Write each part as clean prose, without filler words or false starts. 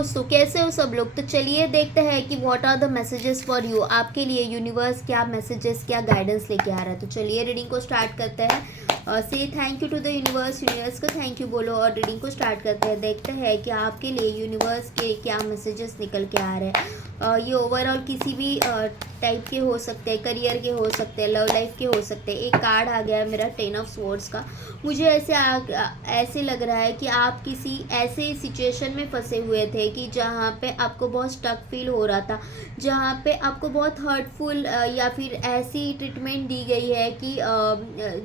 दोस्तों कैसे हो सब लोग। तो चलिए देखते हैं कि what are the messages for you. आपके लिए यूनिवर्स क्या मैसेजेस, क्या गाइडेंस लेके आ रहा है। तो चलिए रीडिंग को स्टार्ट करते हैं। Say thank you to the universe. Universe को थैंक यू बोलो और रीडिंग को स्टार्ट करते हैं। देखते हैं कि आपके लिए यूनिवर्स के क्या मैसेजेस निकल के आ रहे हैं। ये ओवरऑल किसी भी टाइप के हो सकते हैं, करियर के हो सकते हैं, लव लाइफ के हो सकते हैं। एक कार्ड आ गया है मेरा 10 ऑफ स्वॉर्ड्स का। मुझे ऐसे लग रहा है कि आप किसी ऐसे सिचुएशन में फंसे हुए थे कि जहाँ पे आपको बहुत स्टक फील हो रहा था, जहाँ पे आपको बहुत हर्टफुल या फिर ऐसी ट्रीटमेंट दी गई है कि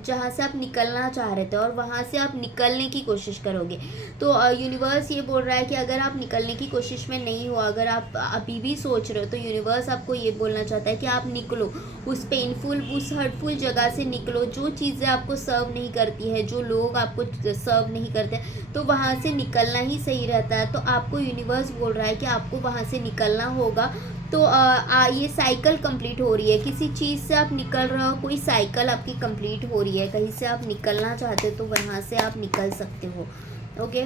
जहाँ से आप निकलना चाह रहे थे और वहाँ से आप निकलने की कोशिश करोगे। तो यूनिवर्स ये बोल रहा है कि अगर आप निकलने की कोशिश में नहीं हो, अगर आप अभी भी सोच रहे हो, तो यूनिवर्स आपको ये बोलना चाहता है कि आप निकलो उस पेनफुल, उस हर्टफुल जगह से निकलो। जो चीज़ें आपको सर्व नहीं करती है, जो लोग आपको सर्व नहीं करते, तो वहाँ से निकलना ही सही रहता है। तो आपको यूनिवर्स बोल रहा है कि आपको वहाँ से निकलना होगा। तो ये साइकिल कंप्लीट हो रही है, किसी चीज़ से आप निकल रहे हो, कोई साइकिल आपकी कंप्लीट हो रही है, कहीं से आप निकलना चाहते हो तो वहाँ से आप निकल सकते हो। Okay,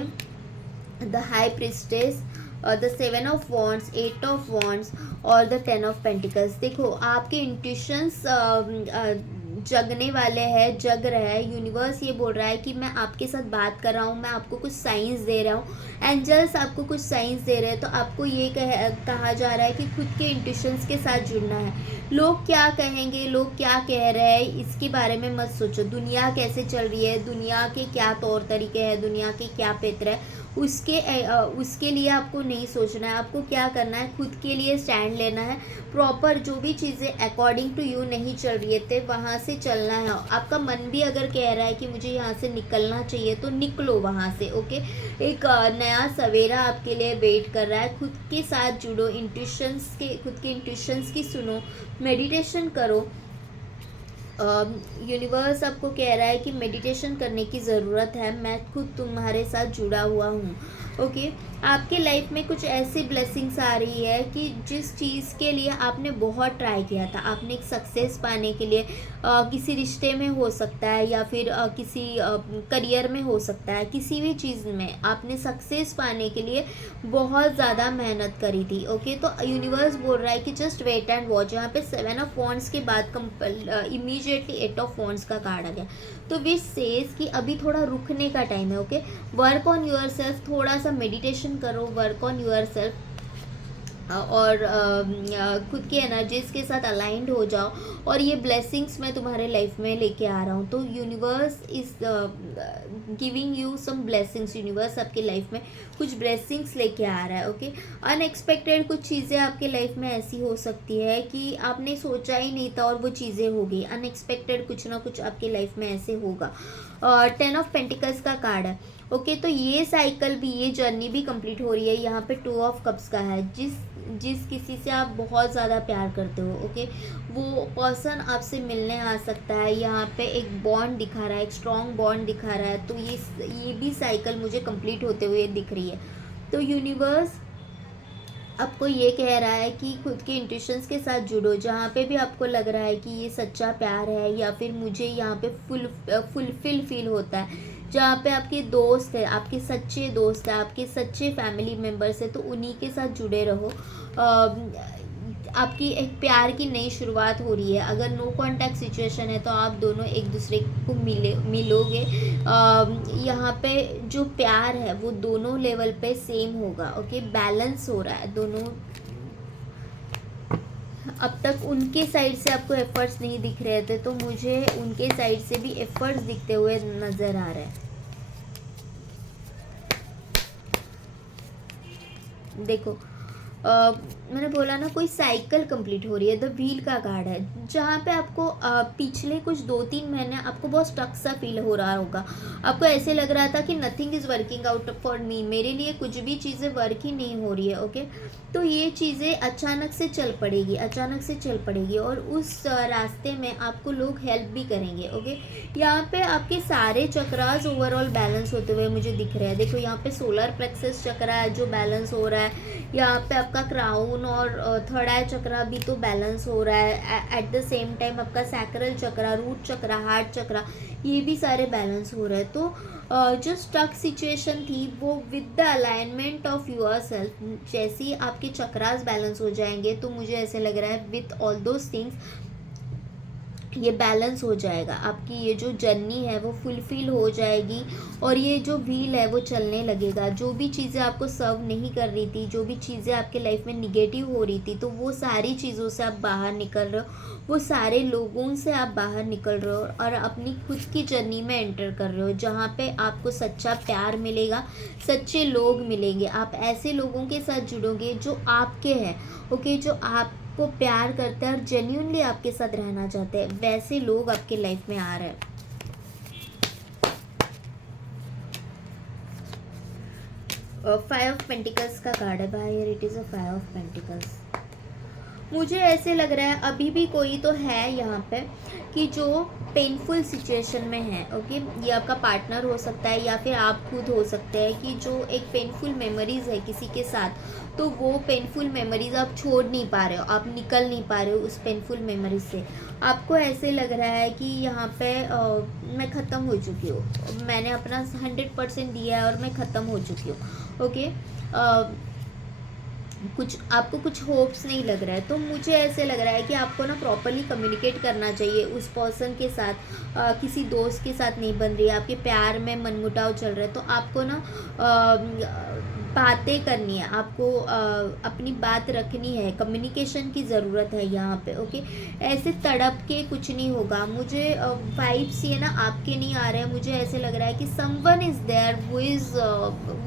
the high priestess, the 7 of wands, 8 of wands और द 10 ऑफ पेंटिकल्स। देखो आपके इंट्यूशंस जगने वाले हैं, जग रहे हैं। यूनिवर्स ये बोल रहा है कि मैं आपके साथ बात कर रहा हूँ, मैं आपको कुछ साइंस दे रहा हूँ, एंजल्स आपको कुछ साइंस दे रहे हैं। तो आपको ये कहा जा रहा है कि खुद के इंट्यूशंस के साथ जुड़ना है। लोग क्या कहेंगे, लोग क्या कह रहे हैं, इसके बारे में मत सोचो। दुनिया कैसे चल रही है, दुनिया के क्या तौर तरीके हैं, दुनिया के क्या पेत्र है, उसके लिए आपको नहीं सोचना है। आपको क्या करना है, खुद के लिए स्टैंड लेना है। प्रॉपर जो भी चीज़ें अकॉर्डिंग टू यू नहीं चल रही थे वहाँ से चलना है। आपका मन भी अगर कह रहा है कि मुझे यहाँ से निकलना चाहिए तो निकलो वहाँ से। ओके, एक नया सवेरा आपके लिए वेट कर रहा है। खुद के साथ जुड़ो, खुद के इंट्यूशंस की सुनो, मेडिटेशन करो। यूनिवर्स आपको कह रहा है कि मेडिटेशन करने की ज़रूरत है, मैं खुद तुम्हारे साथ जुड़ा हुआ हूँ। ओके, आपके लाइफ में कुछ ऐसी ब्लेसिंग्स आ रही है कि जिस चीज़ के लिए आपने बहुत ट्राई किया था, आपने एक सक्सेस पाने के लिए किसी रिश्ते में हो सकता है या फिर किसी करियर में हो सकता है, किसी भी चीज़ में आपने सक्सेस पाने के लिए बहुत ज़्यादा मेहनत करी थी। ओके, तो यूनिवर्स बोल रहा है कि जस्ट वेट एंड वॉच। यहाँ पे 7 ऑफ वॉन्ड्स के बाद इमीडिएटली 8 ऑफ वॉन्ड्स का कार्ड आ गया। तो विच सेज कि अभी थोड़ा रुकने का टाइम है। Okay, work on yourself, थोड़ा सा मेडिटेशन करो, वर्क ऑन यूर सेल्फ और खुद की एनर्जीज के साथ अलाइंड हो जाओ। और ये ब्लेसिंग्स मैं तुम्हारे लाइफ में लेके आ रहा हूँ। तो universe is giving you some blessings. Universe आपके लाइफ में कुछ ब्लेसिंग्स लेके आ रहा है। ओके, अनएक्सपेक्टेड कुछ चीज़ें आपके लाइफ में ऐसी हो सकती है कि आपने सोचा ही नहीं था और वो चीज़ें हो गई। अनएक्सपेक्टेड कुछ ना कुछ आपके लाइफ में ऐसे होगा। 10 ऑफ पेंटिकल्स का कार्ड है। ओके, तो ये साइकिल भी, ये जर्नी भी कंप्लीट हो रही है। यहाँ पे 2 ऑफ कप्स का है। जिस किसी से आप बहुत ज़्यादा प्यार करते हो, ओके, वो पर्सन आपसे मिलने आ सकता है। यहाँ पे एक बॉन्ड दिखा रहा है, एक स्ट्रॉन्ग बॉन्ड दिखा रहा है। तो ये भी साइकिल मुझे कंप्लीट होते हुए दिख रही है। तो यूनिवर्स आपको ये कह रहा है कि खुद के इंट्यूशंस के साथ जुड़ो। जहाँ पे भी आपको लग रहा है कि ये सच्चा प्यार है या फिर मुझे यहाँ पे फुलफिल फील होता है, जहाँ पे आपके दोस्त है, आपके सच्चे दोस्त है, आपके सच्चे फैमिली मेम्बर्स है, तो उन्हीं के साथ जुड़े रहो। आपकी एक प्यार की नई शुरुआत हो रही है। अगर नो कांटेक्ट सिचुएशन है तो आप दोनों एक दूसरे को मिलोगे। यहाँ पे जो प्यार है वो दोनों लेवल पे सेम होगा। ओके, बैलेंस हो रहा है दोनों। अब तक उनके साइड से आपको एफर्ट्स नहीं दिख रहे थे, तो मुझे उनके साइड से भी एफर्ट्स दिखते हुए नज़र आ रहे हैं। देखो मैंने बोला ना, कोई साइकिल कंप्लीट हो रही है। द व्हील का कार्ड है, जहाँ पे आपको पिछले कुछ 2-3 महीने आपको बहुत स्टक सा फील हो रहा होगा। आपको ऐसे लग रहा था कि nothing is working out for me, मेरे लिए कुछ भी चीज़ें वर्क ही नहीं हो रही है। ओके, तो ये चीज़ें अचानक से चल पड़ेगी, अचानक से चल पड़ेगी और उस रास्ते में आपको लोग हेल्प भी करेंगे। ओके, यहाँ पे आपके सारे चक्रास ओवरऑल बैलेंस होते हुए मुझे दिख रहे हैं। देखो यहाँ पे सोलर प्लेक्सस चक्रा है जो बैलेंस हो रहा है। यहाँ पे आपका क्राउन और थर्ड आई चक्रा भी तो बैलेंस हो रहा है। एट द सेम टाइम आपका सैक्रल चक्रा, रूट चक्रा, हार्ट चक्रा, ये भी सारे बैलेंस हो रहे हैं। तो जो स्टक सिचुएशन थी वो with the alignment of your self, जैसे ही आपके चक्रास बैलेंस हो जाएंगे तो मुझे ऐसे लग रहा है विथ ऑल दोज थिंग्स ये बैलेंस हो जाएगा। आपकी ये जो जर्नी है वो फुलफिल हो जाएगी और ये जो व्हील है वो चलने लगेगा। जो भी चीज़ें आपको सर्व नहीं कर रही थी, जो भी चीज़ें आपके लाइफ में निगेटिव हो रही थी, तो वो सारी चीज़ों से आप बाहर निकल रहे हो, वो सारे लोगों से आप बाहर निकल रहे हो और अपनी खुद की जर्नी में एंटर कर रहे हो, जहाँ पे आपको सच्चा प्यार मिलेगा, सच्चे लोग मिलेंगे। आप ऐसे लोगों के साथ जुड़ोगे जो आपके हैं, ओके, जो आपको प्यार करते हैं और जेन्युइनली आपके साथ रहना चाहते हैं, वैसे लोग आपके लाइफ में आ रहे हैं। फाइव ऑफ पेंटिकल्स का कार्ड है भाई, it is a five of pentacles. मुझे ऐसे लग रहा है अभी भी कोई तो है यहाँ पे कि जो पेनफुल सिचुएशन में है, ओके। ये आपका पार्टनर हो सकता है या फिर आप खुद हो सकते हैं कि जो एक पेनफुल मेमोरीज है किसी के साथ, तो वो पेनफुल मेमोरीज आप छोड़ नहीं पा रहे हो, आप निकल नहीं पा रहे हो उस पेनफुल मेमोरीज से। आपको ऐसे लग रहा है कि यहाँ पे मैं ख़त्म हो चुकी हूँ, मैंने अपना 100% दिया है और मैं ख़त्म हो चुकी हूँ, ओके। कुछ आपको कुछ होप्स नहीं लग रहा है, तो मुझे ऐसे लग रहा है कि आपको ना प्रॉपरली कम्युनिकेट करना चाहिए उस पर्सन के साथ। किसी दोस्त के साथ नहीं बन रही है, आपके प्यार में मनमुटाव चल रहा है, तो आपको ना बातें करनी है, आपको अपनी बात रखनी है, कम्युनिकेशन की ज़रूरत है यहाँ पे, ओके। ऐसे तड़प के कुछ नहीं होगा। मुझे वाइब्स ये ना आपके नहीं आ रहे हैं, मुझे ऐसे लग रहा है कि someone is there who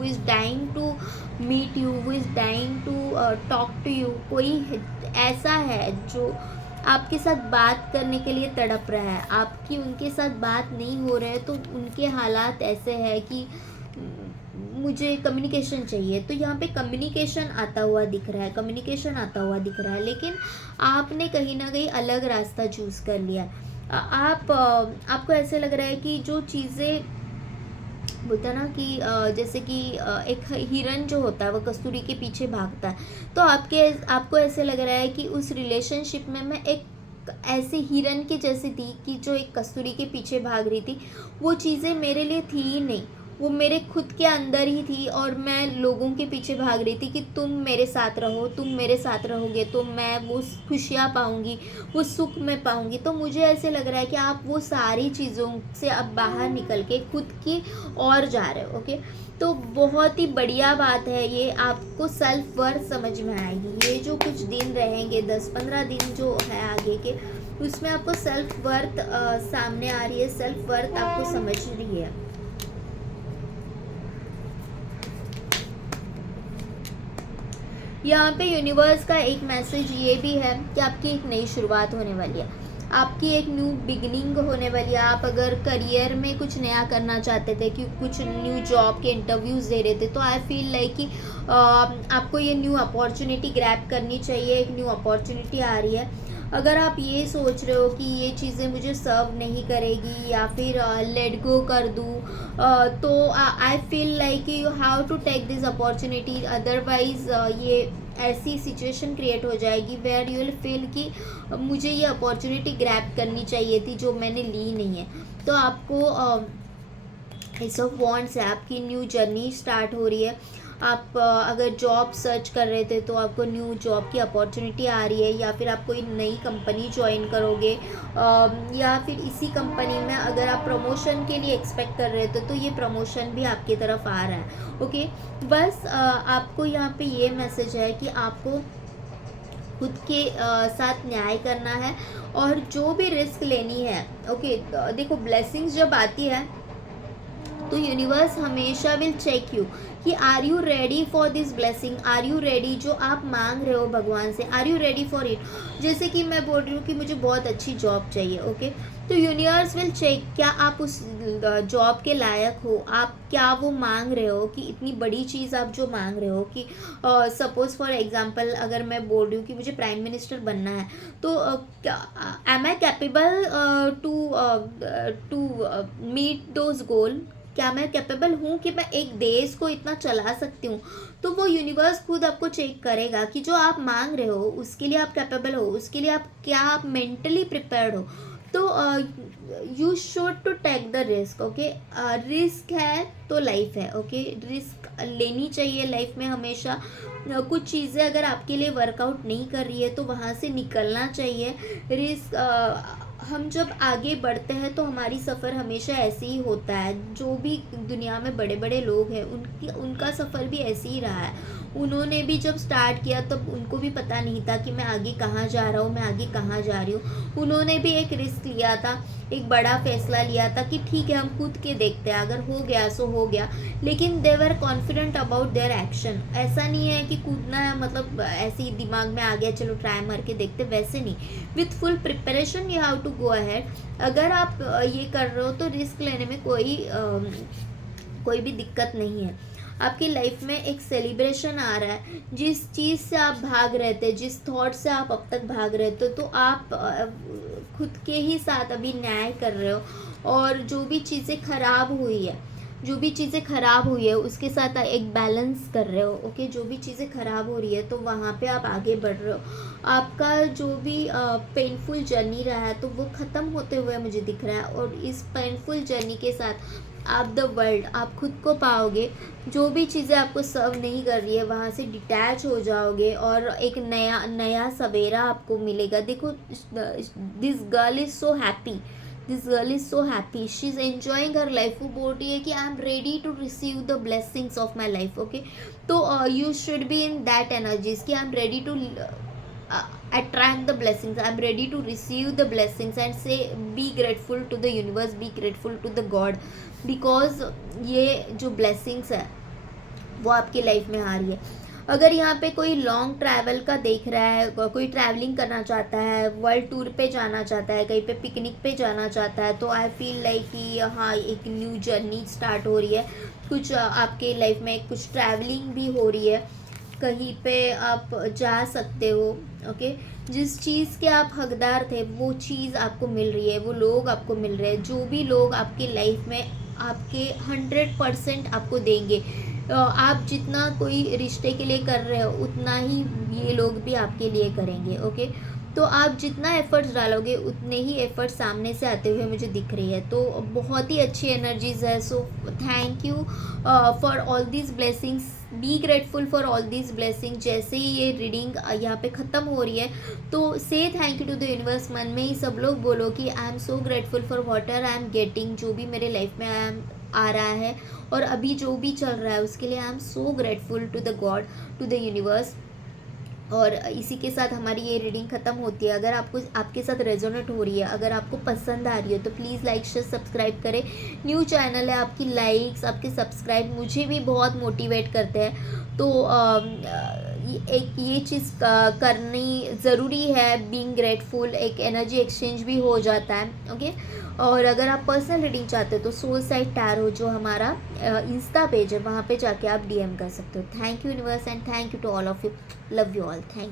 is dying to meet you, who is dying to talk to you. कोई ऐसा है जो आपके साथ बात करने के लिए तड़प रहा है, आपकी उनके साथ बात नहीं हो रहा है, तो उनके हालात ऐसे हैं कि मुझे कम्युनिकेशन चाहिए। तो यहाँ पे कम्युनिकेशन आता हुआ दिख रहा है, कम्युनिकेशन आता हुआ दिख रहा है, लेकिन आपने कहीं ना कहीं अलग रास्ता चूज़ कर लिया। आपको ऐसे लग रहा है कि जो चीज़ें बोलता है ना कि जैसे कि एक हिरन जो होता है वो कस्तूरी के पीछे भागता है, तो आपको ऐसे लग रहा है कि उस रिलेशनशिप में मैं एक ऐसे हिरन के जैसी थी कि जो एक कस्तूरी के पीछे भाग रही थी। वो चीज़ें मेरे लिए थी ही नहीं, वो मेरे खुद के अंदर ही थी और मैं लोगों के पीछे भाग रही थी कि तुम मेरे साथ रहो, तुम मेरे साथ रहोगे तो मैं वो खुशियाँ पाऊँगी, वो सुख मैं पाऊँगी। तो मुझे ऐसे लग रहा है कि आप वो सारी चीज़ों से अब बाहर निकल के खुद की ओर जा रहे हो, ओके। तो बहुत ही बढ़िया बात है ये, आपको सेल्फ वर्थ समझ में आएगी। ये जो कुछ दिन रहेंगे 10-15 दिन जो है आगे के, उसमें आपको सेल्फ वर्थ सामने आ रही है, सेल्फ वर्थ आपको समझ रही है। यहाँ पे यूनिवर्स का एक मैसेज ये भी है कि आपकी एक नई शुरुआत होने वाली है, आपकी एक न्यू बिगिनिंग होने वाली है। आप अगर करियर में कुछ नया करना चाहते थे, कि कुछ न्यू जॉब के इंटरव्यूज़ दे रहे थे, तो आई फील लाइक कि आपको ये न्यू अपॉर्चुनिटी ग्रैब करनी चाहिए, एक न्यू अपॉर्चुनिटी आ रही है। अगर आप ये सोच रहे हो कि ये चीज़ें मुझे सर्व नहीं करेगी या फिर लेट गो कर दूँ, तो I feel like you have to take this opportunity, otherwise ये ऐसी सिचुएशन क्रिएट हो जाएगी वेयर यू विल फील कि मुझे ये अपॉर्चुनिटी ग्रैब करनी चाहिए थी जो मैंने ली नहीं है। तो आपको एस ऑफ वॉन्ड्स है, आपकी न्यू जर्नी स्टार्ट हो रही है। आप अगर जॉब सर्च कर रहे थे तो आपको न्यू जॉब की अपॉर्चुनिटी आ रही है, या फिर आप कोई नई कंपनी ज्वाइन करोगे, या फिर इसी कंपनी में अगर आप प्रमोशन के लिए एक्सपेक्ट कर रहे थे तो ये प्रमोशन भी आपकी तरफ आ रहा है, ओके। बस आपको यहाँ पे ये मैसेज है कि आपको खुद के साथ न्याय करना है और जो भी रिस्क लेनी है, ओके। देखो ब्लेसिंग्स जब आती है तो यूनिवर्स हमेशा विल चेक यू कि are you ready for this blessing, are you ready, जो आप मांग रहे हो भगवान से, are you ready for it. जैसे कि मैं बोल रही हूँ कि मुझे बहुत अच्छी जॉब चाहिए, ओके, तो यूनिवर्स विल चेक क्या आप उस जॉब के लायक हो, आप क्या वो मांग रहे हो, कि इतनी बड़ी चीज़ आप जो मांग रहे हो, कि सपोज फॉर एग्जांपल अगर मैं बोल रही हूँ कि मुझे प्राइम मिनिस्टर बनना है, तो am I capable to meet those goal, क्या मैं कैपेबल हूँ कि मैं एक देश को इतना चला सकती हूँ। तो वो यूनिवर्स खुद आपको चेक करेगा कि जो आप मांग रहे हो उसके लिए आप कैपेबल हो, उसके लिए आप क्या आप मेंटली प्रिपेयर्ड हो। तो you should to take the risk, okay. Risk है तो लाइफ है, ओके। रिस्क लेनी चाहिए लाइफ में हमेशा। कुछ चीज़ें अगर आपके लिए वर्कआउट नहीं कर रही है तो वहाँ से निकलना चाहिए। रिस्क हम जब आगे बढ़ते हैं तो हमारी सफ़र हमेशा ऐसे ही होता है। जो भी दुनिया में बड़े बड़े लोग हैं उनका सफ़र भी ऐसे ही रहा है। उन्होंने भी जब स्टार्ट किया तब उनको भी पता नहीं था कि मैं आगे कहाँ जा रहा हूँ, मैं आगे कहाँ जा रही हूँ। उन्होंने भी एक रिस्क लिया था, एक बड़ा फैसला लिया था कि ठीक है हम कूद के देखते हैं, अगर हो गया सो हो गया। लेकिन दे वर कॉन्फिडेंट अबाउट देयर एक्शन। ऐसा नहीं है कि कूदना है मतलब ऐसे ही दिमाग में आ गया चलो ट्राई मार के देखते, वैसे नहीं। With full preparation you have to go ahead. अगर आप ये कर रहे हो तो रिस्क लेने में कोई भी दिक्कत नहीं है। आपकी लाइफ में एक सेलिब्रेशन आ रहा है। जिस चीज़ से आप भाग रहे थे, जिस थॉट से आप अब तक भाग रहे थे, तो आप खुद के ही साथ अभी न्याय कर रहे हो। और जो भी चीज़ें खराब हुई है उसके साथ एक बैलेंस कर रहे हो, ओके। जो भी चीज़ें खराब हो रही है तो वहाँ पे आप आगे बढ़ रहे हो। आपका जो भी पेनफुल जर्नी रहा है तो वो ख़त्म होते हुए मुझे दिख रहा है। और इस पेनफुल जर्नी के साथ आप द वर्ल्ड, आप खुद को पाओगे। जो भी चीज़ें आपको सर्व नहीं कर रही है वहाँ से डिटैच हो जाओगे और एक नया सवेरा आपको मिलेगा। देखो, this girl is so happy, she is enjoying her life. वो बोल रही है कि I am ready to receive the blessings of my life, okay. तो you should be in that energies कि I am ready to attract the blessings, I'm ready to receive the blessings and say be grateful to the universe, be grateful to the God, because ये जो blessings है वो आपकी life में आ रही है। अगर यहाँ पे कोई लॉन्ग ट्रैवल का देख रहा है, कोई ट्रैवलिंग करना चाहता है, वर्ल्ड टूर पे जाना चाहता है, कहीं पे पिकनिक पे जाना चाहता है, तो आई फील लाइक कि हाँ एक न्यू जर्नी स्टार्ट हो रही है। कुछ आपके लाइफ में कुछ ट्रैवलिंग भी हो रही है, कहीं पे आप जा सकते हो, ओके। जिस चीज़ के आप हकदार थे वो चीज़ आपको मिल रही है, वो लोग आपको मिल रहे हैं। जो भी लोग आपकी लाइफ में आपके 100% आपको देंगे। आप जितना कोई रिश्ते के लिए कर रहे हो उतना ही ये लोग भी आपके लिए करेंगे, ओके। तो आप जितना एफर्ट्स डालोगे उतने ही एफर्ट्स सामने से आते हुए मुझे दिख रही है। तो बहुत ही अच्छी एनर्जीज है। So thank you for all these blessings, be grateful for all these blessing. जैसे ही ये रीडिंग यहाँ पे ख़त्म हो रही है तो से thank you to the universe. मन में ही सब लोग बोलो कि I am so grateful for what I am getting. जो भी मेरे लाइफ में आ रहा है और अभी जो भी चल रहा है उसके लिए I am so grateful to the god, to the universe. और इसी के साथ हमारी ये रीडिंग ख़त्म होती है। अगर आपको आपके साथ रेजोनेट हो रही है, अगर आपको पसंद आ रही है तो प्लीज़ लाइक शेयर सब्सक्राइब करें। न्यू चैनल है, आपकी लाइक्स आपके सब्सक्राइब मुझे भी बहुत मोटिवेट करते हैं। तो एक ये चीज़ करनी ज़रूरी है। बीइंग ग्रेटफुल एक एनर्जी एक्सचेंज भी हो जाता है, ओके। और अगर आप पर्सनल रीडिंग चाहते हो तो सोल साइड टैरो जो हमारा इंस्टा पेज है वहाँ पे जाके आप DM कर सकते हो। Thank you universe and thank you to all of you. Love you all, thank you.